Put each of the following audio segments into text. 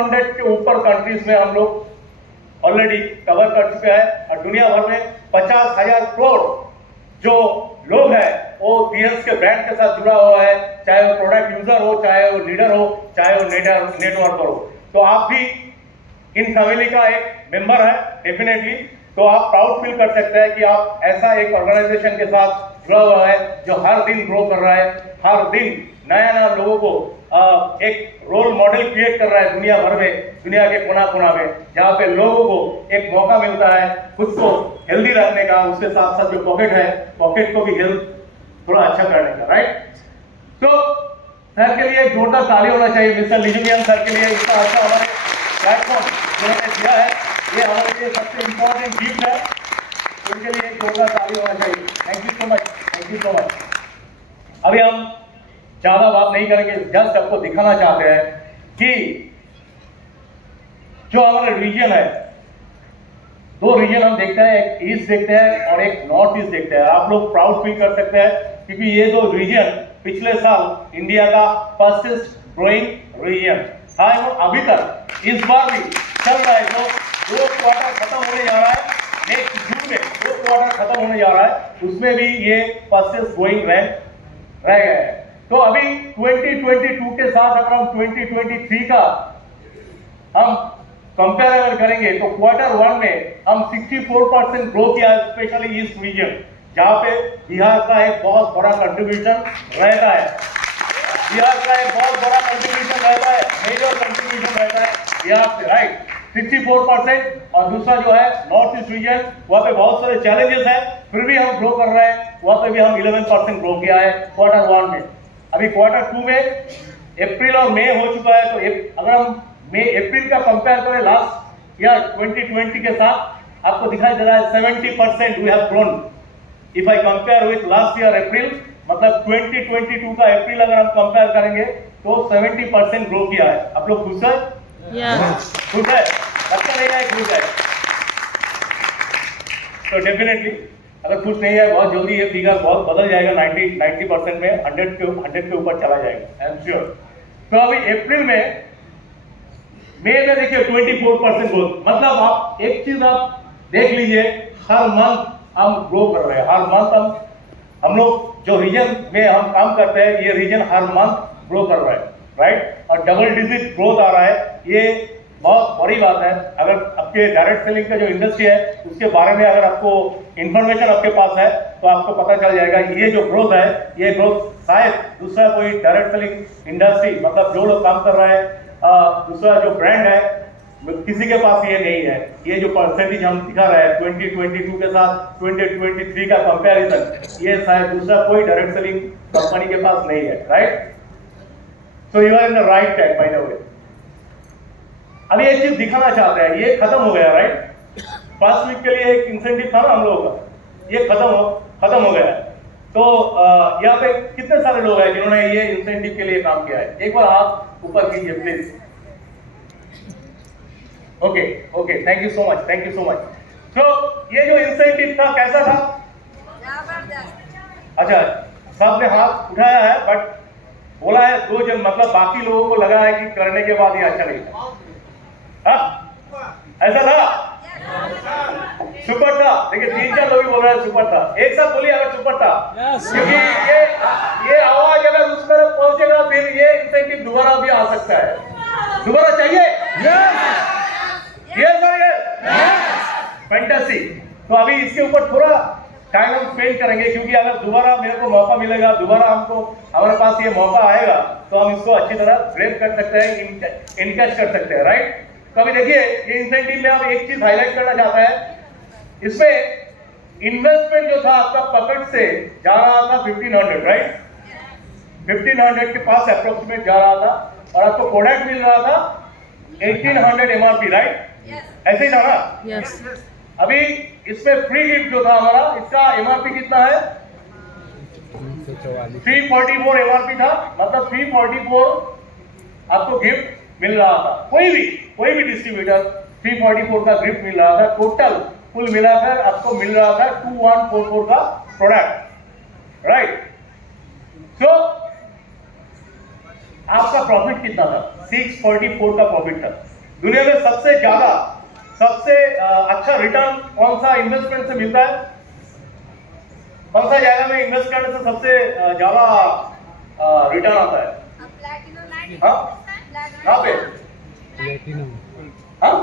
200 के ऊपर कंट्रीज में हम लोग ऑलरेडी कवर कर चुके हैं और दुनिया भर में 50,000 करोड़ जो लोग हैं वो बीएस के ब्रांड के साथ जुड़ा हुआ है, चाहे वो प्रोडक्ट यूजर हो, चाहे वो लीडर हो, चाहे वो नेटवर्कर हो। तो आप भी इन फैमिली का एक मेंबर है डेफिनेटली। तो आप प्राउड फील कर सकते हैं कि आप ऐसा एक ऑर्गेनाइजेशन के साथ जुड़ा हुआ है जो हर दिन ग्रो कर रहा है, हर दिन नया नया लोगों को एक रोल मॉडल क्रिएट कर रहा है दुनिया भर में, दुनिया के कोना कोना में, जहाँ पे लोगों को एक मौका मिलता है खुद को हेल्दी रखने का, उसके साथ साथ जो पॉकेट है, पॉकेट को भी हेल्थ थोड़ा अच्छा करने का, राइट। तो सर के लिए जोरदार ताली होना चाहिए, मिस्टर लिजुमियन सर के लिए, इतना अच्छा हमारे प्लेटफॉर्म जिन्होंने दिया है, ये हमारे लिए सबसे इम्पोर्टेंट गिफ्ट है, उनके लिए जोरदार ताली होना चाहिए। Thank you so much, thank you so much. अभी हम ज्यादा बात नहीं करेंगे, जस्ट आपको दिखाना चाहते हैं कि जो हमारा रीजन है, दो रीजन हम देखते हैं, एक ईस्ट देखते हैं और एक नॉर्थ ईस्ट देखते हैं। आप लोग प्राउड फील कर सकते हैं क्योंकि ये दो रीजन पिछले साल इंडिया का फास्टेस्ट ग्रोइंग रीजन था और अभी तक इस बार भी चल रहा है। जो 2 क्वार्टर खत्म होने जा रहा है, नेक्स्ट जून में 2 क्वार्टर खत्म होने जा रहा है, उसमें भी ये फास्टेस्ट ग्रोइंग रह गए हैं। तो अभी 2022 के साथ अगर हम 2023 का हम कंपेयर अगर करेंगे तो क्वार्टर 1 में हम 64% ग्रो किया, स्पेशली ईस्ट रीजन, जहां पे बिहार का एक बहुत बड़ा कंट्रीब्यूशन रहता है, बिहार का एक बहुत बड़ा कंट्रीब्यूशन रहता है, मेजर कंट्रीब्यूशन रहता है बिहार से, राइट, 64%। और दूसरा जो है नॉर्थ ईस्ट रीजन, वहाँ पे बहुत सारे चैलेंजेस हैं, फिर भी हम ग्रो कर रहे हैं, वहाँ पे भी हम 11% ग्रो किया है क्वार्टर 1 में। अभी क्वार्टर 2 में अप्रैल और मई हो चुका है, तो अगर हम मई अप्रैल का कंपेयर करें लास्ट ईयर 2020 के साथ, आपको दिखाई दे रहा है 70% we have grown. If I compare with last year April, मतलब 2022 का अप्रैल अगर हम कंपेयर करेंगे तो 70% ग्रो किया है। आप लोग खुश है? खुश है? लगता नहीं है खुश है? तो डेफिनेटली अगर खुश नहीं है, बहुत जल्दी ये फिगर बहुत बदल जाएगा, 90% में 100 के ऊपर चला जाएगा, आई एम श्योर। तो अभी अप्रैल में, मई में देखिए 24% ग्रोथ, मतलब आप एक चीज आप देख लीजिए, हर मंथ हम ग्रो कर रहे हैं, हर मंथ हम लोग जो रीजन में हम काम करते हैं, ये रीजन हर मंथ ग्रो कर रहा है, राइट, और डबल डिजिट ग्रोथ आ रहा है, ये बहुत बड़ी बात है। अगर आपके डायरेक्ट सेलिंग का जो इंडस्ट्री है उसके बारे में अगर आपको इंफॉर्मेशन आपके पास है तो आपको पता चल जाएगा ये जो ग्रोथ है, ये ग्रोथ शायद दूसरा कोई डायरेक्ट सेलिंग इंडस्ट्री, मतलब जो लोग काम कर रहे हैं, दूसरा जो ब्रांड है, किसी के पास ये नहीं है। ये जो परसेंटेज हम दिखा रहे हैं 2022 के साथ 2023 का कंपैरिजन, ये शायद दूसरा कोई डायरेक्ट सेलिंग कंपनी के पास नहीं है, right. So you are in the right track by the way. अभी एक चीज दिखाना चाहते हैं, ये खत्म हो गया, राइट। फर्स्ट वीक के लिए एक इंसेंटिव था ना हम लोगों का, ये खत्म हो गया। तो यहाँ पे कितने सारे लोग हैं जिन्होंने ये इंसेंटिव के लिए काम किया है? एक बार हाथ ऊपर कीजिए please. Okay, thank you so much. तो ये जो इंसेंटिव था कैसा था? अच्छा, सबने हाथ उठाया है, बट बोला है 2 जन, मतलब बाकी लोगों को लगा है कि करने के बाद ये अच्छा नहीं था। ऐसा था? सुपर था? देखिए 3-4 लोग बोल रहे हैं सुपर था। एक साथ बोलिए अगर सुपर था, क्योंकि ये आवाज अगर उस तरफ पहुंचेगा फिर ये इंसेंटिव दोबारा भी आ सकता है। दोबारा चाहिए? Yes sir, yes, fantastic. तो अभी इसके ऊपर थोड़ा टाइम हम स्पेंड करेंगे, क्योंकि अगर दोबारा मेरे को मौका मिलेगा, दोबारा हमारे पास ये मौका आएगा तो हम इसको अच्छी तरह ग्रैब कर सकते हैं, इनकैच कर सकते हैं, राइट। तो अभी देखिए ये इंसेंटिव में हम एक चीज हाईलाइट करना चाहता है, इसमें इन्वेस्टमेंट जो था आपका पॉकेट से जा रहा था 1500, राइट, 1500 के पास अप्रोक्सीमेट जा रहा था, और आपको प्रोडक्ट मिल रहा था 1800 एमआरपी, राइट, ऐसे ही था ना? यस। अभी इसमें फ्री गिफ्ट जो था हमारा, इसका एमआरपी कितना है? 344 एमआरपी था, मतलब 344 आपको गिफ्ट मिल रहा था। कोई भी डिस्ट्रीब्यूटर 344 का गिफ्ट मिल रहा था। टोटल कुल मिलाकर आपको मिल रहा था 2144 का प्रोडक्ट, राइट। तो आपका प्रॉफिट कितना था? 644 का प्रॉफिट था। दुनिया में सबसे ज्यादा सबसे अच्छा रिटर्न कौन सा इन्वेस्टमेंट से मिलता है? कौन सा जगह में इन्वेस्ट करने से सबसे ज्यादा रिटर्न आता है? हाँ, कहाँ पे? हाँ,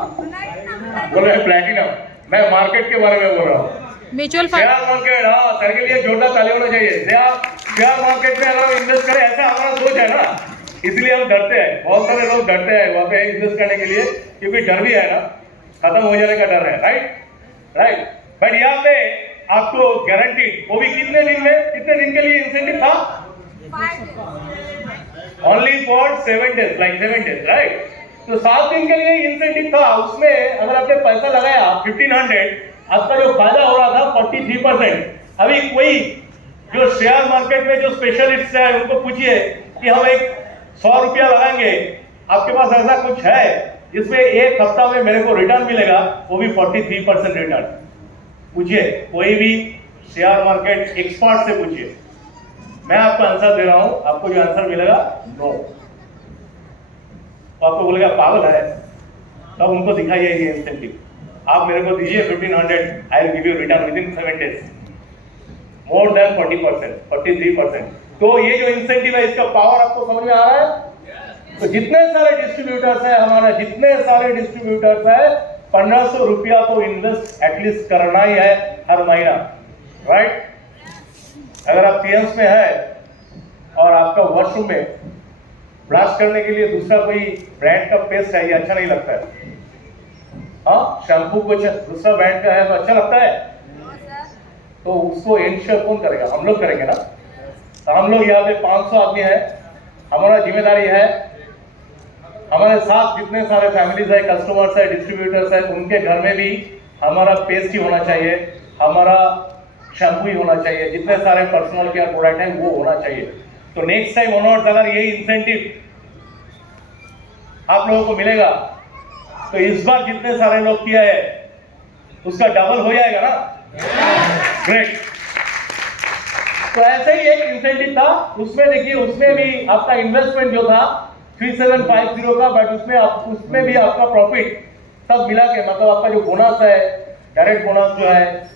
बोले प्लैटिनम। मैं मार्केट के बारे में बोल रहा हूँ। म्यूचुअल फंड, शेयर मार्केट, हाँ, सर के लिए जोरदार ताली होना चाहिए। शेयर मार्केट में अगर इन्वेस्ट करें, ऐसा हमारा सोच है ना, इसलिए हम डरते हैं। बहुत सारे लोग डरते हैं वहाँ पे इन्वेस्ट करने के लिए, क्योंकि डर भी है ना, खत्म हो जाने का डर है। राइट। बट यहाँ पे आपको गारंटीड, वो भी कितने दिन के लिए इंसेंटिव था? Only for 7 days, like 7 days, right. तो 7 दिन के लिए इंसेंटिव था। उसमें अगर आपने पैसा लगाया 1500, आपका जो फायदा हो रहा था 43%। अभी कोई जो शेयर मार्केट में जो स्पेशलिस्ट है उनको पूछिए कि हम एक 100 रुपया लगाएंगे, आपके पास ऐसा कुछ है जिसमें एक हफ्ता में मेरे को रिटर्न मिलेगा, वो भी 43% रिटर्न। पूछिए, कोई भी शेयर मार्केट एक्सपर्ट से पूछिए। मैं आपको आंसर दे रहा हूं, आपको जो आंसर मिलेगा नो। तो आपको बोलेगा पागल है, तब उनको दिखाइए ये इंसेंटिव। आप मेरे को दीजिए 1500, I will give you return with in 7 days, more than 40%, 43%। तो ये जो इंसेंटिव है, इसका पावर आपको समझ में आ रहा है? तो जितने सारे डिस्ट्रीब्यूटर्स है हमारा, जितने सारे डिस्ट्रीब्यूटर्स है, 1500 रुपया तो इन्वेस्ट एटलीस्ट करना ही है हर महीना, राइट। अगर आप पीएम्स में है और आपका वॉशरूम में ब्रश करने के लिए दूसरा कोई ब्रांड का पेस्ट है, ये अच्छा नहीं लगता है। हाँ, शैम्पू कुछ दूसरा ब्रांड का है तो अच्छा लगता है, तो उसको इंश्योर कौन करेगा? हम लोग करेंगे ना। तो हम लोग यहाँ पे 500 आदमी है, हमारा जिम्मेदारी है, हमारे साथ जितने सारे फैमिलीज है, कस्टमर्स है, डिस्ट्रीब्यूटर्स है, उनके घर में भी हमारा पेस्ट ही होना चाहिए, हमारा शैम्पू ही होना चाहिए, जितने सारे पर्सनल केयर प्रोडक्ट हैं वो होना चाहिए। तो नेक्स्ट टाइम ऑनवर्ड्स अगर ये इंसेंटिव आप लोगों को मिलेगा, तो इस बार जितने सारे लोग किया है उसका डबल हो जाएगा ना। ग्रेट। तो ऐसे ही एक इंसेंटिव था, उसमें देखिए, उसमें भी आपका इन्वेस्टमेंट जो था 3750 का, बट उसमें भी आपका प्रॉफिट सब मिला के, मतलब आपका जो बोनस है, डायरेक्ट बोनस जो है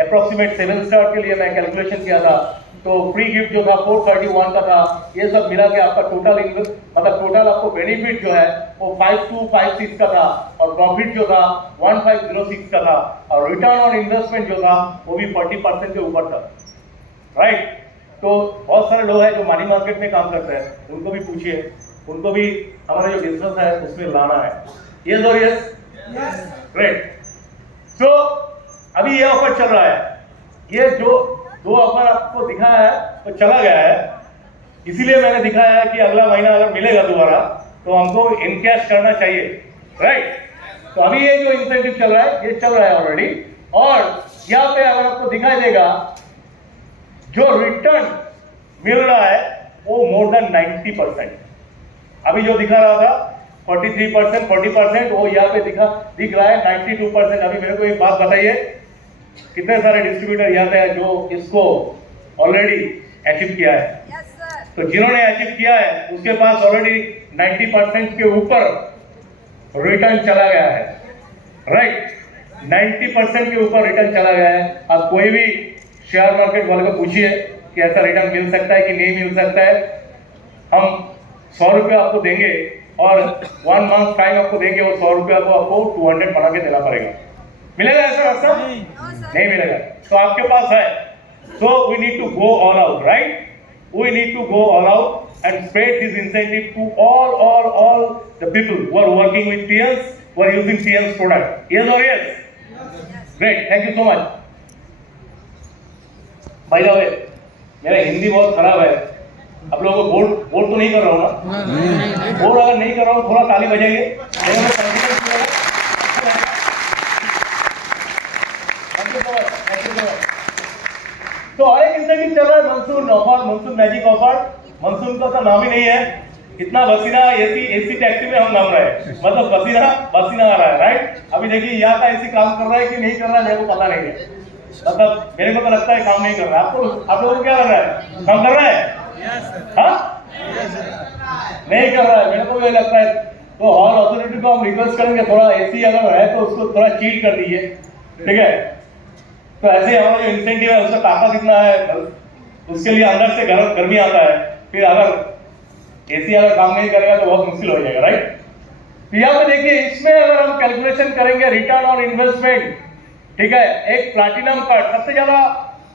अप्रोक्सीमेट 7 स्टार के लिए मैं कैलकुलेशन किया था, तो फ्री गिफ्ट जो था 431 का था। ये सब मिला के आपका टोटल मतलब टोटल आपको बेनिफिट जो है वो 5256 का था, और प्रॉफिट जो था 1506 का था, और रिटर्न ऑन इन्वेस्टमेंट जो था वो भी 40% के ऊपर था, राइट। तो बहुत सारे लोग हैं जो मनी मार्केट में काम करते हैं, उनको भी पूछिए, उनको भी हमारा जो बिजनेस है उसमें लाना है। यस और यस, ग्रेट। तो अभी ये ऑफर चल रहा है, ये जो 2 ऑफर आपको दिखाया है तो चला गया है, इसीलिए मैंने दिखाया है कि अगला महीना अगर मिलेगा दोबारा तो हमको इनकैश करना चाहिए, राइट। तो अभी ये जो इंसेंटिव चल रहा है, ये चल रहा है ऑलरेडी, और यहाँ पे अगर आपको दिखाई देगा जो रिटर्न मिल रहा है वो मोर देन 90%। अभी जो दिखा रहा था 43%, 40%, वो यहाँ पे दिख रहा है 92%। अभी मेरे को एक बात बताइए, कितने सारे डिस्ट्रीब्यूटर यहाँ पे है जो इसको ऑलरेडी अचीव किया है? Yes, sir. तो जिन्होंने अचीव किया है उसके पास ऑलरेडी 90% के ऊपर रिटर्न चला गया है, राइट। 90% के ऊपर रिटर्न चला गया है। अब कोई भी शेयर मार्केट वाले को पूछिए कि ऐसा रिटर्न मिल सकता है कि नहीं मिल सकता है। हम 100 रुपया आपको देंगे और 1 मंथ टाइम आपको देंगे, और 100 रुपया को आपको 200 बना के देना पड़ेगा। मिलेगा ऐसा रास्ता? नहीं मिलेगा। तो आपके पास है, so we need to go all out, right? We need to go all out and spread this incentive to all the people who are working with TLs, who are using TLs product. Yes or yes? Great, thank you so much. By the way, मेरा हिंदी बहुत खराब है, आप लोगों को board तो नहीं कर रहा हूँ ना? बोर्ड अगर नहीं कर रहा हूँ थोड़ा ताली बजाइए। तो और एक इंसेंटिव चल रहा है, monsoon offer, monsoon magic offer. Monsoon का तो नाम ही नहीं है, इतना पसीना एसी टैक्सी में हम नाम रहे हैं, मतलब पसीना आ रहा है, राइट। अभी देखिए यहाँ का एसी काम कर रहा है कि नहीं कर रहा है मेरे को पता नहीं है, मतलब मेरे को तो लगता है काम नहीं कर रहा है। आप लोगों को क्या लग रहा है, काम कर रहा है? हाँ, नहीं कर रहा है, मेरे को भी लगता है तो हॉल अथॉरिटी को हम रिक्वेस्ट करेंगे थोड़ा एसी अगर है तो उसको थोड़ा चीट कर दीजिए, ठीक है। तो ऐसे ही हमारा जो इंसेंटिव है उसका टाका कितना है, उसके लिए अंदर से गर्मी आता है, फिर अगर एसी अगर काम नहीं करेगा तो बहुत मुश्किल हो जाएगा, राइट। तो यहाँ पे देखिए, इसमें अगर हम कैलकुलेशन करेंगे रिटर्न ऑन इन्वेस्टमेंट, ठीक है, एक प्लैटिनम कार्ड सबसे ज्यादा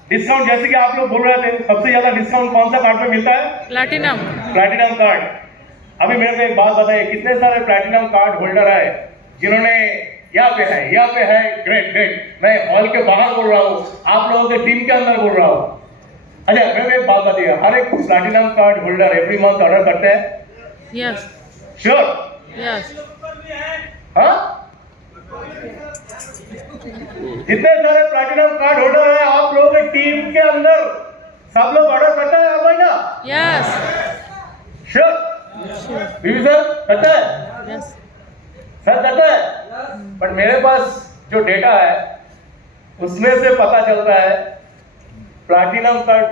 डिस्काउंट, जैसे कि आप लोग बोल रहे थे, सबसे ज्यादा डिस्काउंट कौन सा कार्ड पे मिलता है? Platinum card. अभी मेरे को एक बात बताइए, कितने सारे प्लैटिनम कार्ड होल्डर है जिन्होंने यहाँ पे है, ग्रेट ग्रेट। मैं हॉल के बाहर बोल रहा हूँ, आप लोगों के टीम के अंदर बोल रहा हूँ। अच्छा, मेरे को एक बात बताइए, हर एक platinum card holder every month order करते हैं? यस। श्योर? यस। हाँ, जितने सारे प्लैटिनम कार्ड होल्डर है आप लोगों की टीम के अंदर, सब लोग ऑर्डर करता है हर महीना? यस। श्योर? बीवी सर करता है? यस सर करता है। बट मेरे पास जो डेटा है उसमें से पता चलता है प्लैटिनम कार्ड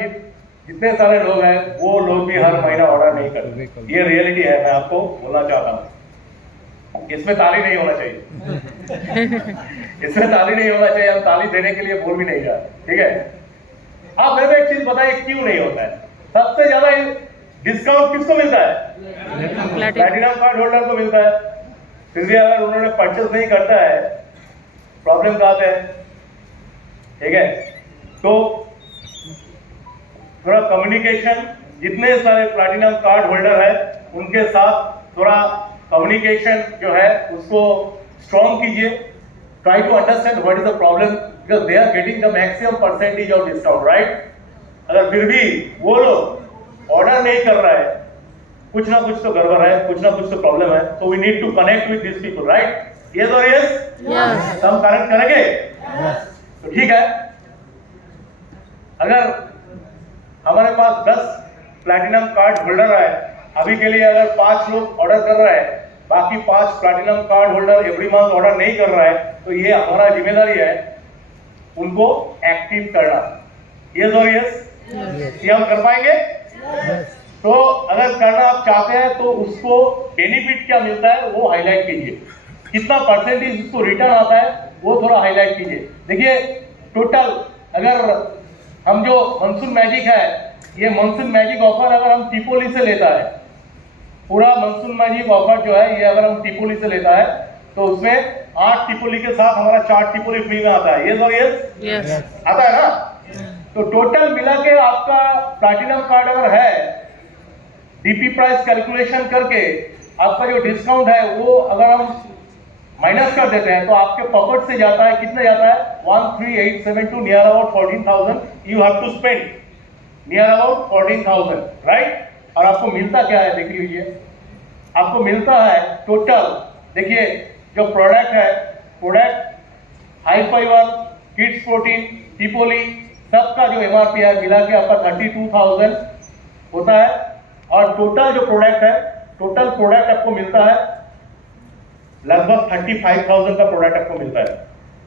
जितने सारे लोग हैं वो लोग भी हर महीना ऑर्डर नहीं करते। ये रियलिटी है, मैं आपको बोलना चाहता हूँ। इसमें ताली नहीं होना चाहिए इसमें ताली नहीं होना चाहिए, हम ताली देने के लिए बोल भी नहीं जा, ठीक है। आप मेरे को एक चीज बताइए, क्यों नहीं होता है? सबसे ज्यादा डिस्काउंट किसको मिलता है? प्लैटिनम कार्ड होल्डर को मिलता है। फिर भी अगर उन्होंने परचेस नहीं करता है, प्रॉब्लम कहाँ पे है, ठीक है। तो थोड़ा कम्युनिकेशन, जितने सारे प्लैटिनम कार्ड होल्डर है उनके साथ थोड़ा कम्युनिकेशन जो है उसको स्ट्रॉन्ग कीजिए। Try to understand what is the problem, because they are getting the maximum percentage of discount, right. अगर फिर भी वो लोग ऑर्डर नहीं कर रहा है, कुछ ना कुछ तो गड़बड़ है, कुछ ना कुछ तो प्रॉब्लम है। तो we need to connect with this people, right. Yes और यस? हम कनेक्ट करेंगे? तो ठीक है। अगर हमारे पास 10 प्लैटिनम कार्ड होल्डर है, अभी के लिए अगर 5 लोग ऑर्डर कर रहे हैं, बाकी 5 platinum card holder every month order नहीं कर रहा है, तो ये हमारा जिम्मेदारी है उनको एक्टिव करना। यस और यस? ये हम कर पाएंगे? तो अगर करना आप चाहते हैं तो उसको बेनिफिट क्या मिलता है वो हाईलाइट कीजिए, कितना परसेंटेज उसको रिटर्न आता है वो थोड़ा हाईलाइट कीजिए। देखिए, टोटल अगर हम जो मानसून मैजिक है, ये मानसून मैजिक ऑफर अगर हम टिपोली से लेता है, पूरा मानसून मैजिक ऑफर जो है ये अगर हम टिपोली से लेता है तो उसमें 8 टिपोली के साथ हमारा 4 टिपोली फ्री में आता है। यस और यस? आता है ना। तो टोटल मिला के आपका प्लैटिनम कार्ड अगर है, डीपी प्राइस कैलकुलेशन करके आपका जो डिस्काउंट है वो अगर हम माइनस कर देते हैं तो आपके पॉकेट से जाता है, कितना जाता है? 13872, near about 14,000 you have to spend, near about 14,000, right. और आपको मिलता क्या है देख लीजिए, आपको मिलता है टोटल, देखिए जो प्रोडक्ट है, product high fibre, kids protein, टिपोली, सबका जो एमआरपी है मिला के आपका 32,000 होता है। और टोटल जो प्रोडक्ट है, टोटल प्रोडक्ट आपको मिलता है लगभग 35,000 का प्रोडक्ट आपको मिलता है।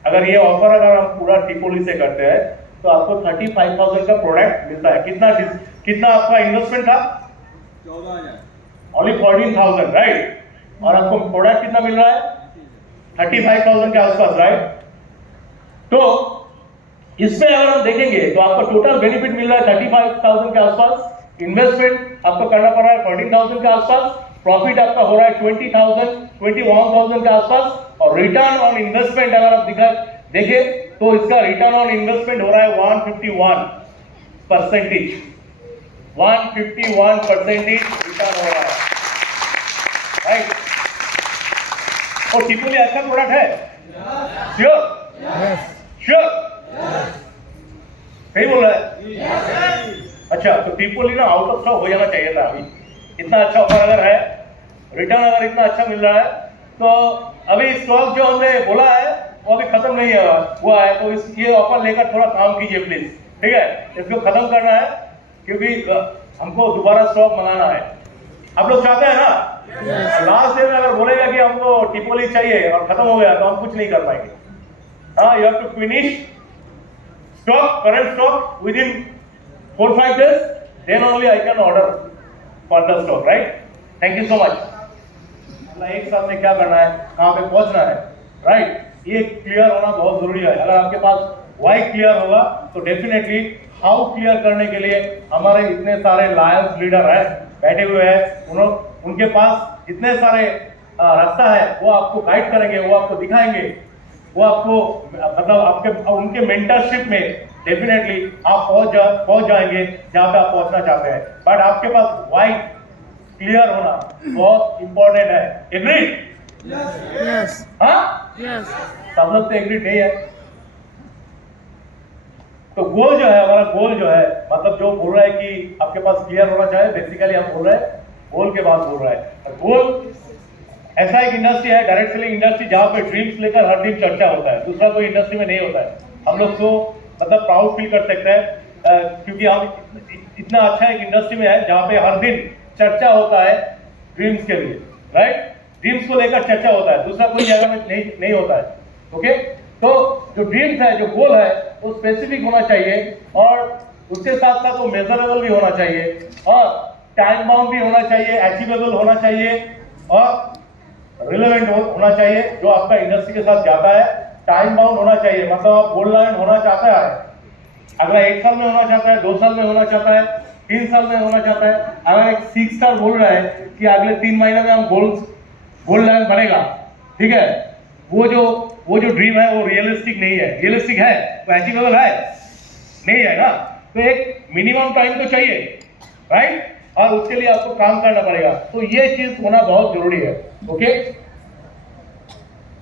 अगर ये ऑफर अगर हम पूरा टिपोली से करते हैं तो आपको 35,000 का प्रोडक्ट मिलता है। कितना आपका इन्वेस्टमेंट था? 14,000, ओनली 14,000, राइट। और आपको प्रोडक्ट कितना मिल रहा है? 35,000 के आसपास, राइट। तो इसमें अगर हम देखेंगे तो आपका टोटल बेनिफिट मिल रहा है 35,000 के आसपास, इन्वेस्टमेंट आपको करना पड़ रहा है 14,000 के आसपास, प्रॉफिट आपका हो रहा है 21,000 के आसपास, और रिटर्न ऑन इन्वेस्टमेंट अगर आप देखें तो इसका रिटर्न ऑन इन्वेस्टमेंट हो रहा है 151%, 151% रिटर्न हो रहा है, राइट। और टिपोली अच्छा प्रोडक्ट है? श्योर? श्योर? सही बोल रहा है? अच्छा, तो टिपोली ना आउट ऑफ स्टॉक हो जाना चाहिए था अभी। इतना अच्छा ऑफर अगर है, रिटर्न अगर इतना अच्छा मिल रहा है, तो अभी स्टॉक जो हमने बोला है वो अभी खत्म नहीं हुआ है, तो ये ऑफर लेकर थोड़ा काम कीजिए प्लीज, ठीक है। इसको खत्म करना है क्योंकि हमको दोबारा स्टॉक मंगाना है। आप लोग चाहते हैं ना? लास्ट डे में अगर बोलेगा कि हमको टिपोली चाहिए और खत्म हो गया तो हम कुछ नहीं कर पाएंगे। हाँ, you have to finish stock, current stock within 4-5 days, then only I can order further stock, right? Thank you so much. अगला 1 साल में क्या करना है, कहाँ पे पहुंचना है, राइट। ये क्लियर होना बहुत जरूरी है। अगर आपके पास वाई क्लियर होगा तो डेफिनेटली हाउ क्लियर करने के लिए हमारे इतने सारे लायंस लीडर है बैठे हुए हैं, उनके पास इतने सारे रास्ता है, वो आपको गाइड करेंगे, वो आपको दिखाएंगे, वो आपको मतलब आपके उनके मेंटरशिप में डेफिनेटली आप पहुंच जाएंगे जहां पे आप पहुंचना चाहते हैं। बट आपके पास वाई क्लियर होना बहुत इंपॉर्टेंट है। एग्री? Yes. हाँ, Yes. सब लोग तो एग्री नहीं है। तो गोल जो है, हमारा गोल जो है, मतलब जो बोल रहा है कि आपके पास क्लियर होना चाहिए, बेसिकली हम बोल रहे हैं गोल के बाद बोल रहा है। गोल ऐसा एक इंडस्ट्री है, डायरेक्ट सेलिंग इंडस्ट्री, जहां पे ड्रीम्स लेकर हर दिन चर्चा होता है, दूसरा कोई इंडस्ट्री में नहीं होता है। हम लोग तो मतलब प्राउड फील कर सकते हैं क्योंकि हम इतना अच्छा एक इंडस्ट्री में है जहां पे हर दिन चर्चा होता है ड्रीम्स के लिए, राइट। ड्रीम्स को लेकर चर्चा होता है, दूसरा कोई जगह में नहीं होता है। ओके, तो जो ड्रीम्स है, जो गोल है, वो स्पेसिफिक होना चाहिए और उसके साथ साथ वो मेजरेबल भी होना चाहिए और टाइम बाउंड भी होना चाहिए, अचीवेबल होना चाहिए और रिलेवेंट होना चाहिए। जो आपका इंडस्ट्री के साथ जाता है, टाइम बाउंड होना चाहिए, मतलब आप गोल्ड लाइन होना चाहता है, अगला 1 साल में होना चाहता है, 2 साल में होना चाहता है, 3 साल में होना चाहता है। अगर एक 6 स्टार बोल रहा है कि अगले 3 महीने में हम गोल्ड लाइन बनेगा, ठीक है, वो जो ड्रीम है वो रियलिस्टिक नहीं है। रियलिस्टिक है तो अचीवेबल है नहीं है ना, तो एक मिनिमम टाइम तो चाहिए, राइट, और उसके लिए आपको काम करना पड़ेगा। तो ये चीज होना बहुत जरूरी है। ओके,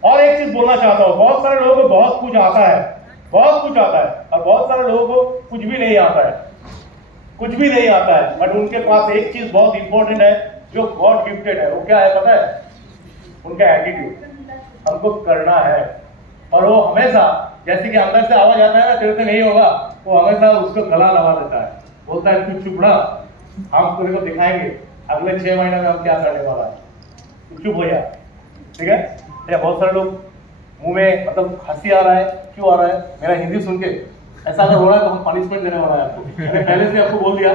और एक चीज बोलना चाहता हूं, बहुत सारे लोगों को बहुत कुछ आता है, बहुत कुछ आता है, और बहुत सारे लोगों को कुछ भी नहीं आता है, कुछ भी नहीं आता है। बट उनके पास एक चीज बहुत इंपॉर्टेंट है जो गॉड गिफ्टेड है। वो क्या है पता है? उनका एटीट्यूड। हमको करना है, और वो हमेशा, जैसे कि अंदर से आवाज आता है ना, तेरे से नहीं होगा, वो हमेशा उसको गला लगा देता है, बोलता है तू चुप रहा, हम तेरे को दिखाएंगे अगले 6 महीने में हम क्या करने वाला है, तू चुप हो जा, ठीक है। या बहुत सारे लोग मुंह में मतलब हंसी आ रहा है, क्यों आ रहा है? मेरा हिंदी सुन के ऐसा अगर हो रहा है तो हम पनिशमेंट देने वाला है आपको। मैंने पहले से आपको बोल दिया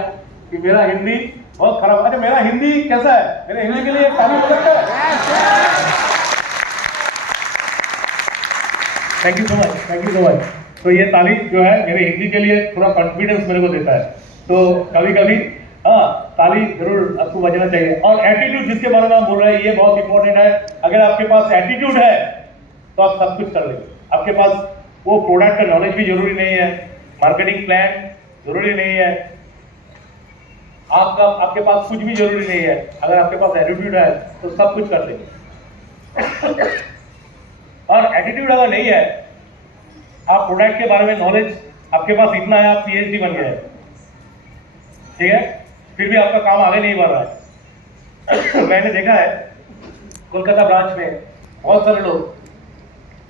कि मेरा हिंदी बहुत खराब। अच्छा, मेरा हिंदी कैसा है? मेरे हिंदी के लिए ताली हो सकता है? Thank you so much, thank you so much. तो ये ताली जो है मेरे हिंदी के लिए थोड़ा कॉन्फिडेंस मेरे को देता है। तो कभी कभी ताली जरूर आपको बजाना चाहिए। और एटीट्यूड जिसके बारे में हम बोल रहे हैं, ये बहुत इंपॉर्टेंट है। अगर आपके पास एटीट्यूड है तो आप सब कुछ कर लेंगे। आपके पास वो प्रोडक्ट का नॉलेज भी जरूरी नहीं है, मार्केटिंग प्लान जरूरी नहीं है, आपके पास कुछ भी जरूरी नहीं है। अगर आपके पास एटीट्यूड है तो सब कुछ कर लेंगे। और एटीट्यूड अगर नहीं है, आप प्रोडक्ट के बारे में नॉलेज आपके पास इतना है, आप पीएचडी बन गए, ठीक है, फिर भी आपका काम आगे नहीं बढ़ रहा है। मैंने देखा है कोलकाता ब्रांच में बहुत सारे लोग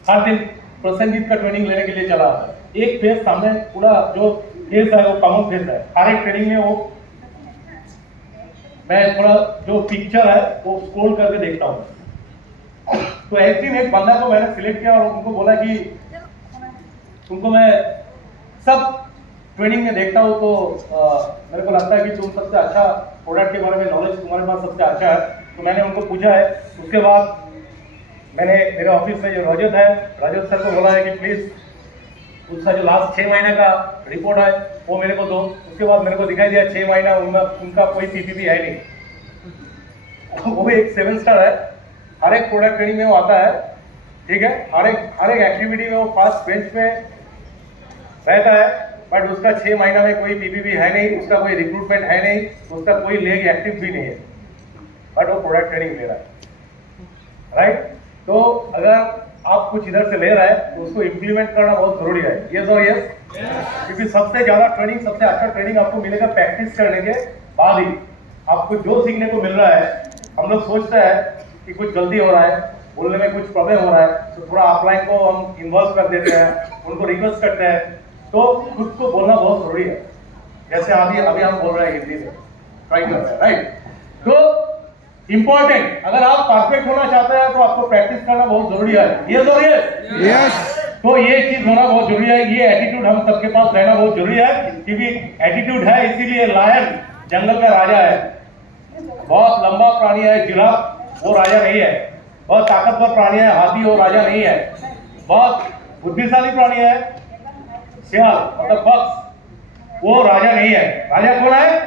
हर दिन प्रसन्नजीत का ट्रेनिंग लेने के लिए चला आता है। एक फेस सामने, पूरा जो फेस है वो कॉमन फेस है, हर एक ट्रेनिंग में वो मैं थोड़ा जो पिक्चर है वो स्क्रॉल करके देखता हूँ। तो एक दिन एक बंदा को मैंने सिलेक्ट किया और उनको बोला कि तुमको मैं सब ट्रेनिंग में देखता हूँ, तो मेरे को लगता है कि तुम सबसे अच्छा प्रोडक्ट के बारे में नॉलेज तुम्हारे पास सबसे अच्छा है। तो मैंने उनको पूछा है। उसके बाद मैंने मेरे ऑफिस में जो रजत है, रजत सर को बोला है कि प्लीज उसका जो लास्ट 6 महीने का रिपोर्ट है वो मेरे को दो। उसके बाद मेरे को दिखाई दिया 6 महीना उनका कोई पीपीपी है नहीं। वो भी एक 7 स्टार है, हर एक प्रोडक्ट ट्रेनिंग में वो आता है, ठीक है, हर एक एक्टिविटी में वो फर्स्ट बेंच पे रहता है। बट उसका 6 महीना में कोई पीपीपी है नहीं, उसका कोई रिक्रूटमेंट है नहीं, उसका कोई लेग एक्टिव भी नहीं है, बट वो प्रोडक्ट ट्रेनिंग ले रहा है, राइट। तो अगर आप कुछ इधर से ले रहे हैं तो उसको इम्प्लीमेंट करना बहुत जरूरी है। यस और यस, क्योंकि सबसे ज्यादा ट्रेनिंग, सबसे अच्छा ट्रेनिंग आपको मिलेगा प्रैक्टिस करने के बाद ही। आपको जो सीखने को मिल रहा है, हम लोग सोचते हैं कि कुछ गलती हो रहा है, बोलने में कुछ प्रॉब्लम हो रहा है, तो थोड़ा अपलाइन को हम इन्वॉल्व कर देते हैं, उनको रिक्वेस्ट करते हैं। तो खुद को बोलना बहुत जरूरी है, जैसे अभी हम बोल रहे हैं हिंदी में, ट्राई कर रहे हैं, राइट। तो इंपॉर्टेंट, अगर आप परफेक्ट होना चाहते हैं तो आपको प्रैक्टिस करना बहुत जरूरी है। यस और यस, तो ये चीज होना बहुत जरूरी है। ये एटीट्यूड हम सबके पास रहना बहुत जरूरी है, क्योंकि एटीट्यूड है इसीलिए लायन जंगल का राजा है। बहुत लंबा प्राणी है जिराफ, वो राजा नहीं है। बहुत ताकतवर प्राणी है, हाथी और राजा नहीं है, बहुत बुद्धिशाली प्राणी है, सियाल मतलब फॉक्स, वो राजा नहीं है। राजा कौन है?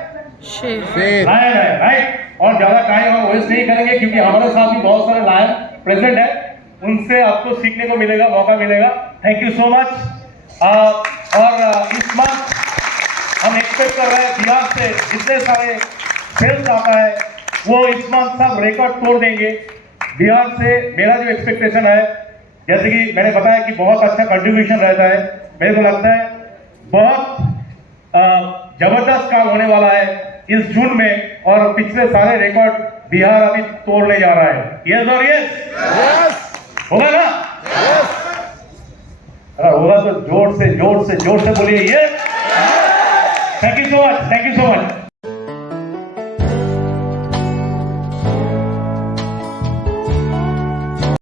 शेर। लायन है, राइट। और ज्यादा टाइम हम वेस्ट नहीं करेंगे क्योंकि हमारे साथ भी बहुत सारे लायन प्रेजेंट है, उनसे आपको सीखने को मिलेगा, मौका मिलेगा। Thank you so much. और इस मंथ हम एक्सपेक्ट कर रहे हैं बिहार से जितने सारे सेल्स आता है वो इस मंथ सब रिकॉर्ड तोड़ देंगे। बिहार से मेरा जो एक्सपेक्टेशन है, जैसे कि मैंने बताया कि बहुत अच्छा कंट्रीब्यूशन रहता है, मेरे को लगता है बहुत जबरदस्त काम होने वाला है इस जून में, और पिछले सारे रिकॉर्ड बिहार अभी तोड़ने जा रहा है। यस और यस होगा ना? अगर होगा तो जोर से बोलिए yes. Thank you so much, thank you so much.